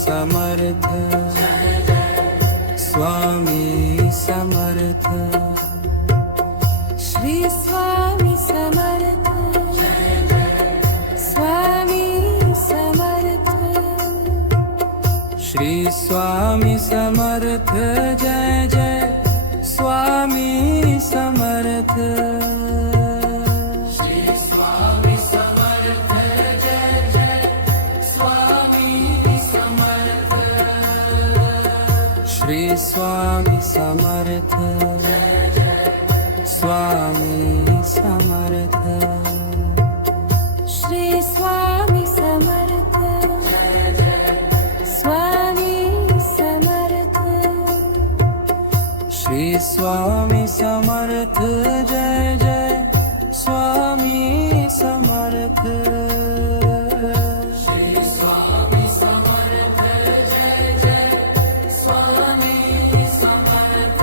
Samarth Swami Samarth Shri Swami Samarth Swami Samarth Shri Swami Samarth Jai Jai Swami Samarth Shri Swami Samarth Jai Jai Swami Samarth Shri Swami Samarth Swami Samarth Shri Swami Samarth Swami Samarth Shri Swami Samarth Jai Jai Swami Samarth Shri Swami Samarth Jai Jai Swami Samarth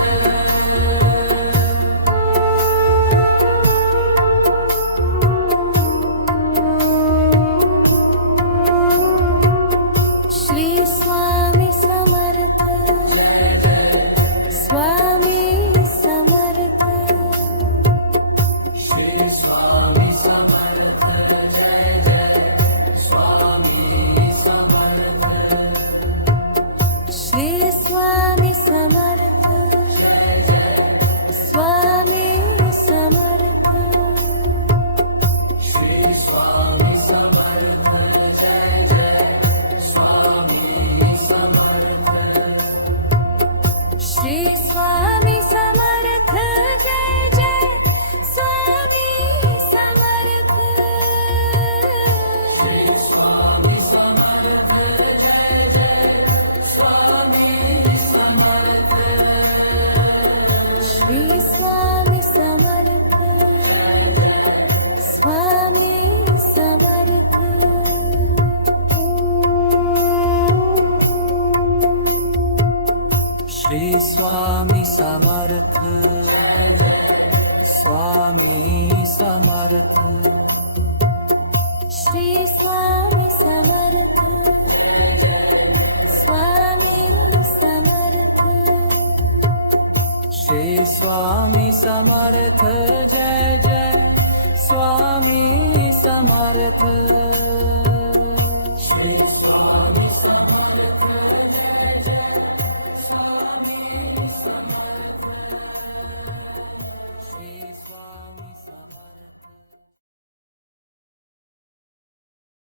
Shri Swami Samarth Jai Jai Swami Samarth Shri Swami Samarth Jai Jai Swami Samarth Shri Swami Samarth Jai Jai Swami Samarth Shri Swami Samarth Jai Jai Swami Samarth Shri Swami Samarth Jai Jai Swami Samarth Shri Swami Samarth Jai Jai Swami Samarth Shri Swami Samarth Swami Samarth Shri Swami Samarth Swami Samarth Shri Swami Samarth Swami Samarth Shri Swami Samarth Jai Jai Swami Samarth Shri Swami Samarth Jai